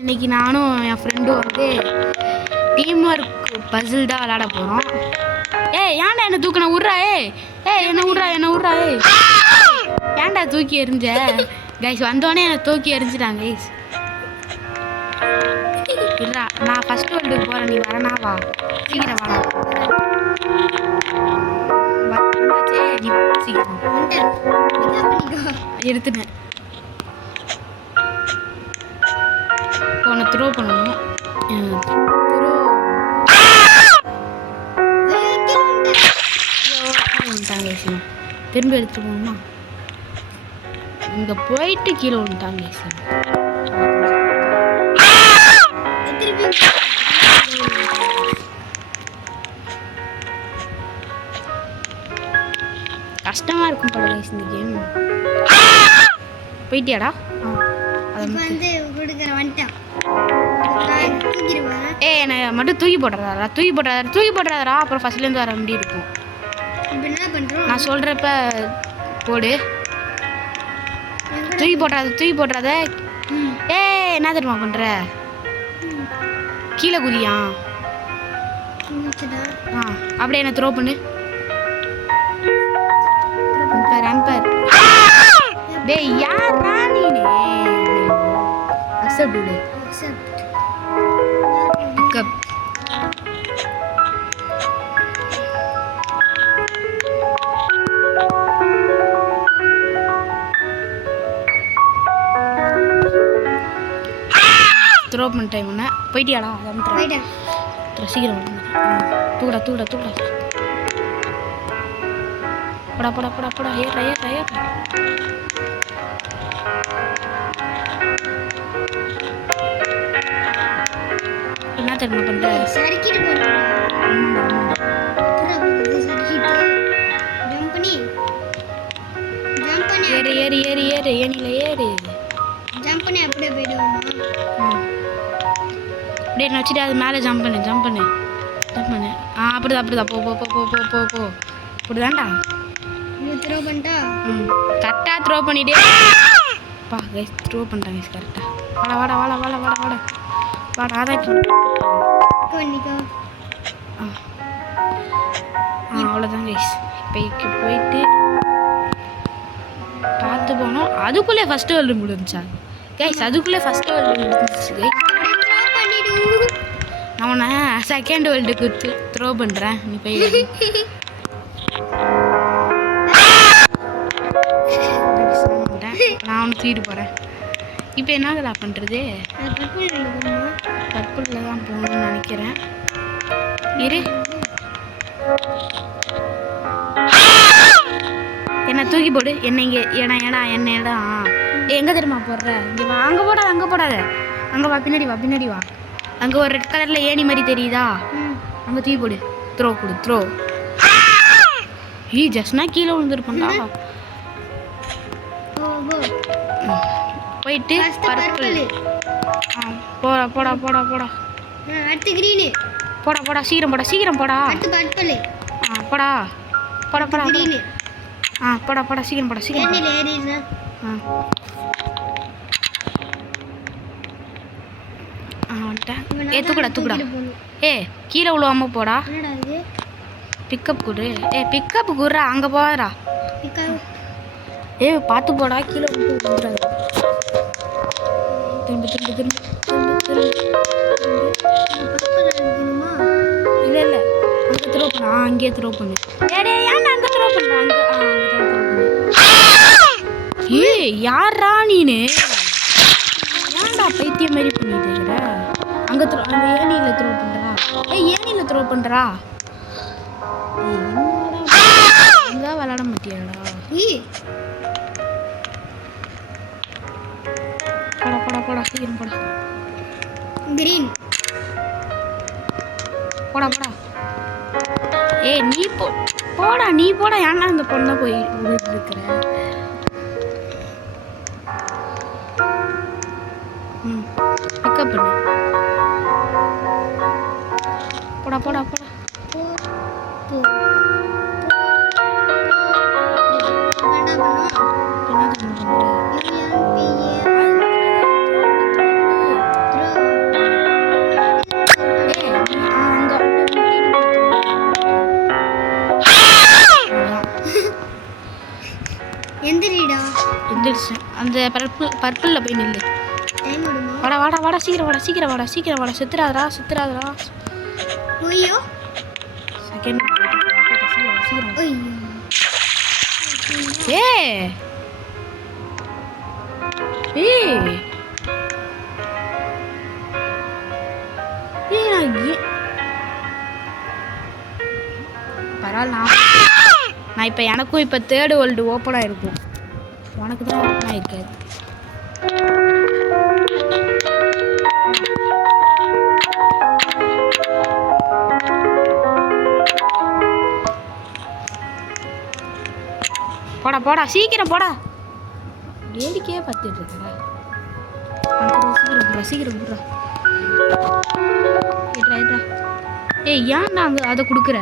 இன்னைக்கு நானும் என் ஃப்ரெண்டும் வந்து டீம் ஒர்க் பசில் தான் விளையாட போகிறோம். ஏன்டா என்ன தூக்கின விட்றா? என்ன விட்றா? ஏன்டா தூக்கி எறிஞ்ச? கைஸ் வந்தோடனே என்னை தூக்கி எறிஞ்சிட்டாங்க கைஸ். இல்லைடா, நான் ஃபர்ஸ்ட் வேர்ல்டுக்கு போகிறேன், நீ வரனா வா, சீக்கிரம் வாடா. நீ சீக்கிரம் எடுத்துனேன். போன த்ரோ பண்ணணும். திரும்ப எடுத்துட்டு போகணுமா? இங்க போயிட்டு கீழே விழுந்துட்டாங்க. கஷ்டமா இருக்கும் போல கைஸ் இந்த கேம். போயிட்டியாடா? என்னை மட்டும் தூக்கி போடுறாதா அப்புறம் ஃபர்ஸ்ட்லேருந்து வர வேண்டி இருக்கும். நான் சொல்கிறப்ப போடு. தூக்கி போடுறாத. என்ன தெரியுமா பண்ணுற? கீழே குதியா? அப்படியே என்ன த்ரோ பண்ணு. அம்பர் டேய் யாரா நீனே? Accept to pick up. த்ரோ பண்ண டைம் ஒன்று போயிட்டியாடா? சீக்கிரம் தூடா போடா ஏறா. என்ன தெரியுமா பண்ற? ஏறு ஏனில ஏறு. அப்படியே நான் வச்சுட்டு அது மேலே ஜம்ப் பண்ணு. அப்படிதான் போ. இப்படிதான்டா த்ரோ பண்ணிட்டா. கரெக்டாக த்ரோ பண்ணிட்டே பா கைஸ். த்ரோ பண்ணிட்டாங்க கைஸ் கரெக்டாக. வாடா அதான் அவ்வளோதான் கைஸ். இப்போ போயிட்டு பார்த்து போனோம். அதுக்குள்ளே ஃபர்ஸ்ட் வேர்ல்டு முடிஞ்சிச்சா கைஸ்? கைஸ் நான் உன்னை செகண்ட் வேர்ல்டுக்கு த்ரோ பண்ணுறேன். நீ போய் நான் ஒன்று தூக்கிட்டு போகிறேன். இப்போ என்ன பண்ணுறது? பர்பிளில் தான் போகணும்னு நினைக்கிறேன். இரு, என்னை தூக்கி போடு. என்ன இங்கே என்ன எங்கே தெரியுமா போடுற? இங்கே வா. அங்கே போடாத. அங்கே வா, பின்னாடி வா. அங்கே ஒரு ரெட் கலரில் ஏணி மாதிரி தெரியுதா? அங்கே தூக்கி போடு. த்ரோ. ஜஸ்ட்னா கீழே விழுந்துருப்பா. போயிட்டு பர்பிள். போடா. அடுத்து கிரீன். போடா சீக்கிரம் போடா. அடுத்து பர்பிள். போடா கிரீன். போடா சீக்கிரம் போடா. ஏறினா தூக்குடா. கீழே விழுவாம போடா. பிக்கப் குடு. பிக்கப் குடுறா. அங்கே போறா. பார்த்து போடா. கீழே விழுந்துடாது. திரும்ப இல்லை அங்கே த்ரோ பண்ண. அங்கேயே த்ரோ பண்ணு. ஏன் அங்கே த்ரோ பண்ணுற? யாரா நீனு? ஏன்டா பைத்தியம் மாதிரி பண்ணிட்டு இருக்கிற? அங்கே ஏனியில் த்ரோ பண்ணுறா. எங்கே விளாட மாட்டியாடா? போடா சீக்கிரம் போடா. கிரீன். போடா. நீ போடா. ஏன்னா அந்த பொண்ணை போய் இருக்கிற? பிக்கப் பண்ணு. போடா. என்ன அந்த பர்பிளில் போய் நில்லு. டைம் விடுமா? வாடா வாடா வாடா சீக்கிரம் வாடா சீக்கிரம் வாடா சீக்கிரம் வாடா செத்துறாதடா. ஐயோ செகண்ட் சீக்கிரம். ஐயோ ஏய் பரவாயில்ல. நான் இப்போ எனக்கும் இப்போ 3rd வேர்ல்டு ஓப்பனாக இருக்கும். உனக்கு தான் ஓப்பனாக இருக்காது. போடா போடா சீக்கிரம் போடா. வேடிக்கையே பார்த்துட்டு இருக்கா. சீக்கிரம் போடுறா. ஏய் ஏன் நாங்கள் அதை கொடுக்குற?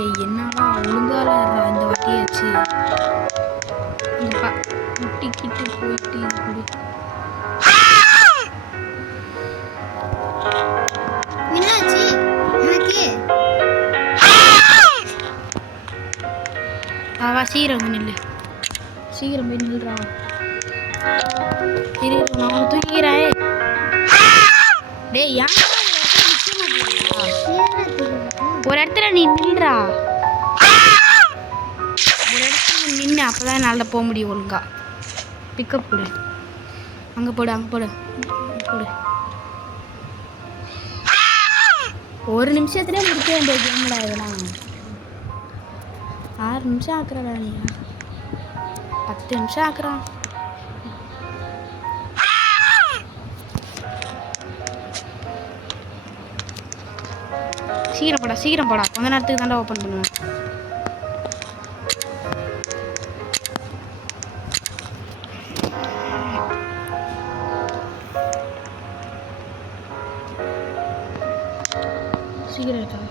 ஏய் என்னடா ஒழுங்கால இந்த வாட்டியாச்சு. முட்டிக்கிட்டு போயிட்டு இது கொடு. என்னாச்சு எனக்கு? வா சீக்கிரம் வந்து நில்லு. சீக்கிரம் போய் நில்றா. இரு நான் உன்னை தூக்கிக்கிறேன். டேய் ஏன் ஒரு இடத்துல நீ நில்றா. ஒரு இடத்துல நின்று அப்போதான் நல்லா போக முடியும் ஒழுங்கா. பிக்கப் கொடு. அங்கே போடு போடு. ஒரு நிமிஷத்துலேயே முடிக்க வேண்டிய கேம்ல இதெல்லாம் 6 நிமிஷம் ஆக்குறடா நீ. 10 நிமிஷம் ஆக்குறான். சீக்கிரம் போடா கொஞ்ச நேரத்துக்கு தாண்டா ஓப்பன் பண்ணுவேன். சீக்கிரம்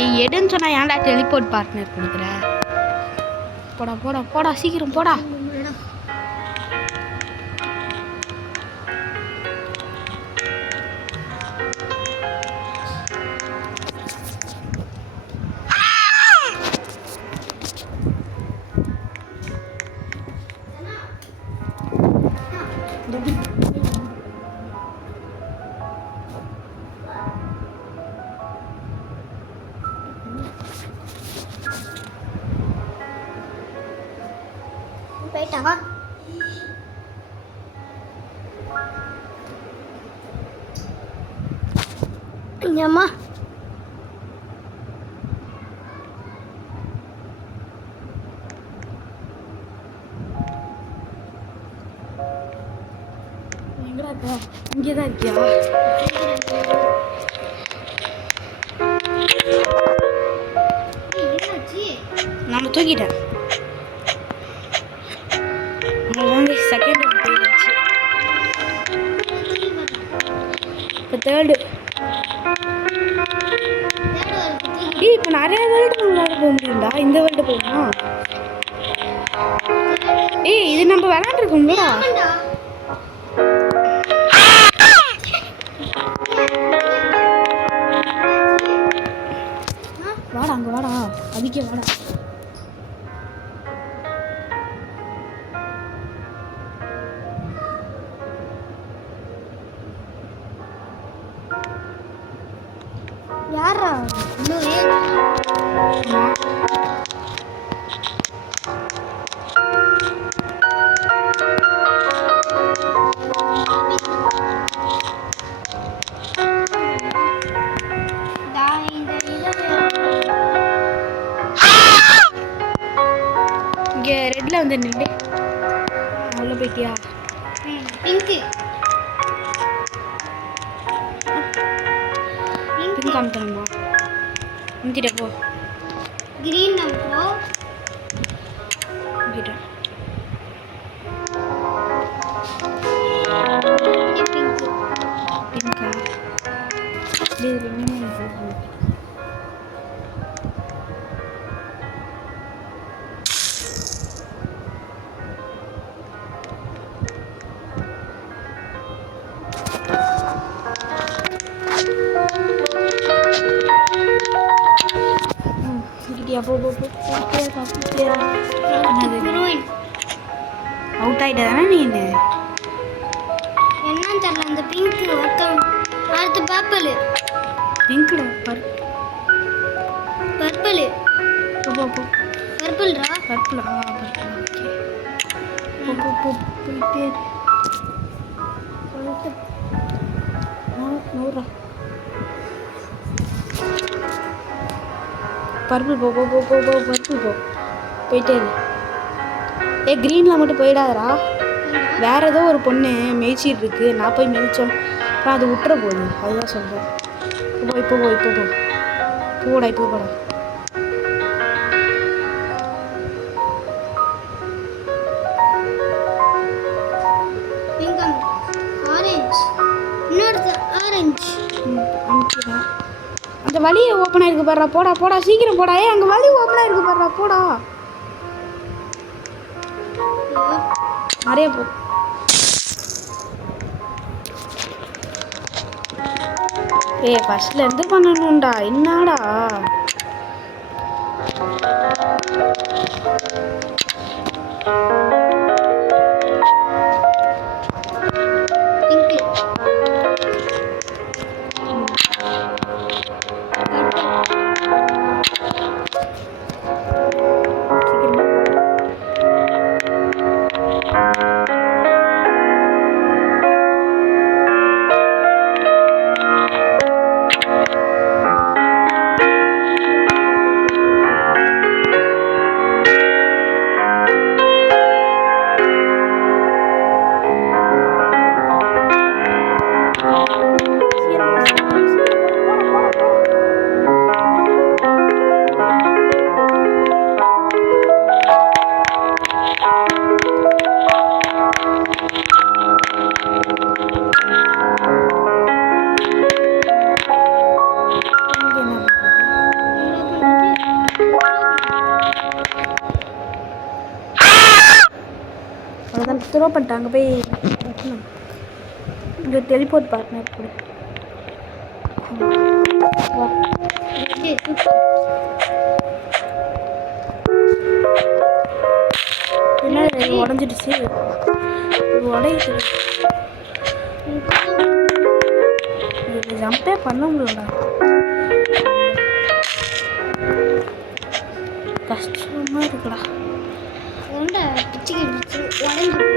ஏய் எடுன்னு சொன்னா ஏன்டா டெலிபோர்ட் பார்ட்னர் கொடுக்குற? போடா சீக்கிரம் போடா. போயிட்டாவா? அம்மா எங்கடா இருக்க? இங்கே தான் இருக்கியா? நான் தூக்கிட்டேன். செகண்ட் போயிடுச்சு. இப்போ 3rd. இப்போ நிறைய வேர்ல்டு நம்மளால போக முடியும்டா. இந்த வேர்ல்டு போகணுமா? இது நம்ம விளையாண்டுருக்கோம்ல. வாடா அங்கே வாடா. அதுக்கே வாடா. யாரா இன்னும் இங்கே ரெட்டில் வந்து நின்று அவ்வளோ போயிட்டியா? பிங்க்கு பிங்க் காமிக்கணுமா? இங்கிட்ட போ. கிரீன் நம்போ இங்கிட்ட பிங்க்கு பிங்கா? இது ரெண்டுமே எப்போ என்னது ஹீரோயின் அவுட் ஆயிட்ட தானே நீ என்னன்னு தெரியல அந்த பிங்க் ஒருத்தன் அடுத்து பர்பிள் பிங்க்டா பர்பிள் போ பர்பிள்ரா பர்பிளா ஓகே போ போயிட்டே நூறா பர்பிள் போ பர்பிள் போ போயிட்டே இரு க்ரீனில் மட்டும் போயிடாதடா வேற ஏதோ ஒரு பொண்ணு மேய்ச்சிட்டு இருக்கு நான் போய் மேய்ச்சோம் அப்புறம் அது விட்டுற போகுது அதுதான் சொல்கிறேன் இப்போ போடா இப்போ போடா பிங்க் ஆரஞ்சு இன்னொரு ஆரஞ்சு அனுப்பிடுறேன் அந்த வழி ஓப்பன் ஆயிருக்கு பாருடா போடா சீக்கிரம் போடா அங்கே வழி ஓப்பன் ஆயிருக்கு பாருடா போடா நிறைய போ ஃபர்ஸ்ட்ல இருந்து பண்ணணும்டா என்னடா பிங்க் அவ்வளோதான் த்ரோ பண்ணிட்டாங்க போய் இங்கே டெலிபோர்ட் பார்ட்னர் கூட என்ன இது உடஞ்சிடுச்சு இது உடையுது இது ஜம்பே பண்ண முடியலடா கஷ்டமாக இருக்குடா உண்டை பிச்சுக்கிடுச்சு உடஞ்சி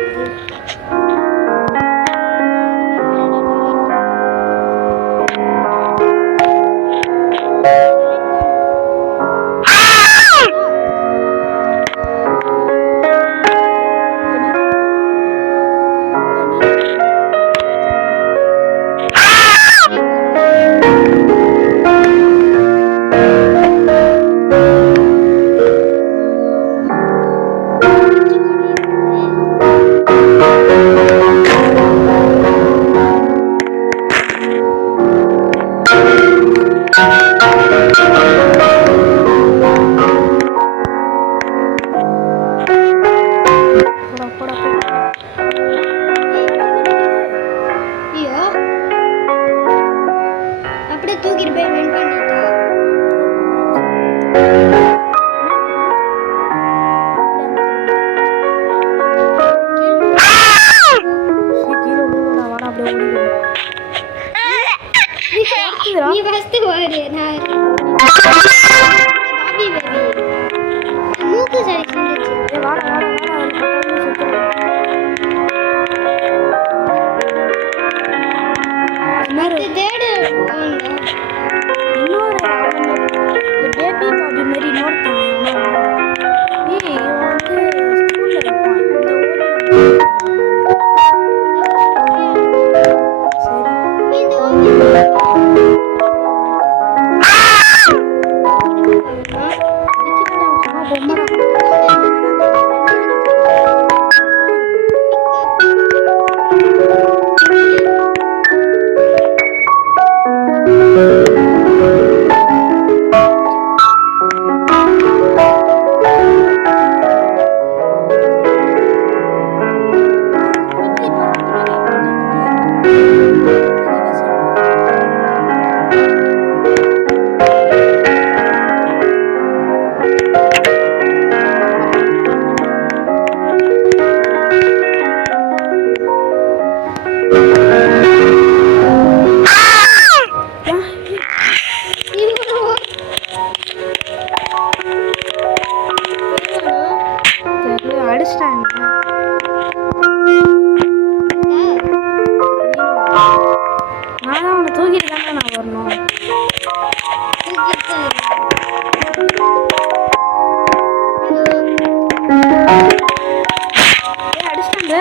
ஐயோ அப்படியே தூக்கிட்டு போய் வென் பண்ணிட்டா நீ ஃபர்ஸ்ட் ஓடு நான் பாபி பேபி மூக்கு சரி செஞ்சுச்சு அடுத்து தேடு இன்னொரு பேபி பாபி மாரி இன்னொருத்தன் இவன் வந்து ஸ்கூல்ல இருப்பான் இந்த சரி இந்த ஓவியம் பொம்மரா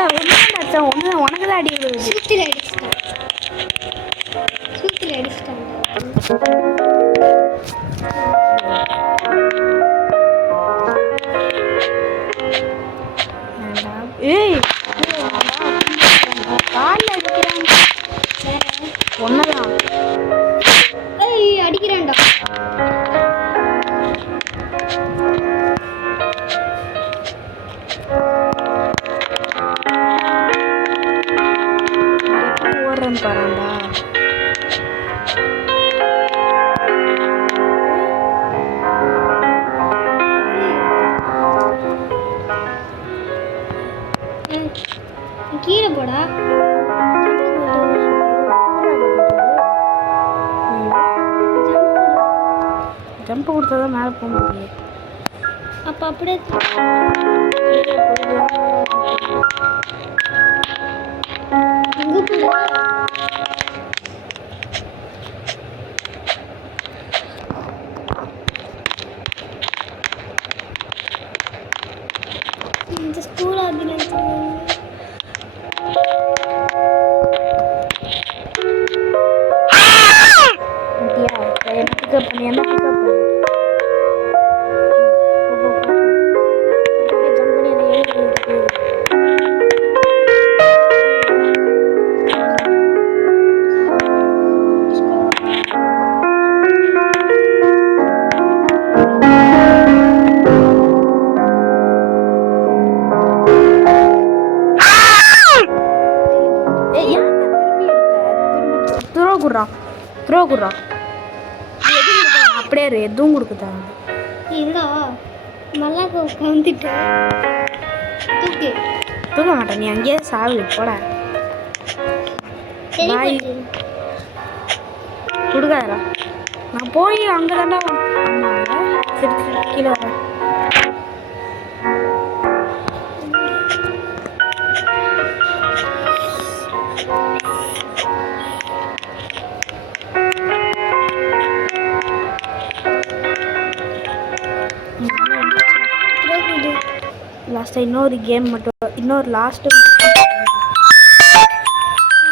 ஒன்று உனக்கு தான் அடி விழுது. சூத்தில் அடிச்சிட்டான். சூத்தில் அடிச்சிட்டான். ஏய் காலில் அடிக்கிறாங்க. ஒன்னதான் ஏய் அடிக்கிறான்டா. ஓடுறேன் பாருடா. கீழே போடா. ஜம்ப் கொடுத்தா தான் மேலே போக முடியும். அப்போ அப்படியே எங்கே போடா. இந்த ஸ்கூல் ஆம்புலன்ஸ் என்ன பிக்கப் பண்ணி என்ன பிக்கப் பண்ணி ஜம்ப் பண்ணி என்ன ஏறி த்ரோ குடுறா. அப்படியே இரு, எதுவும் கொடுக்குதா இல்லா மல்லாக்க உட்காந்துட்டு தூக்கு. தூக்க மாட்டேன், நீ அங்கேயே சாவு போட. பாய் கொடுக்காதரா. நான் போய் அங்கே தாண்டா. சரி சரி கீழே வரேன். லாஸ்ட்டாக இன்னொரு கேம் மட்டும், இன்னொரு லாஸ்ட்டு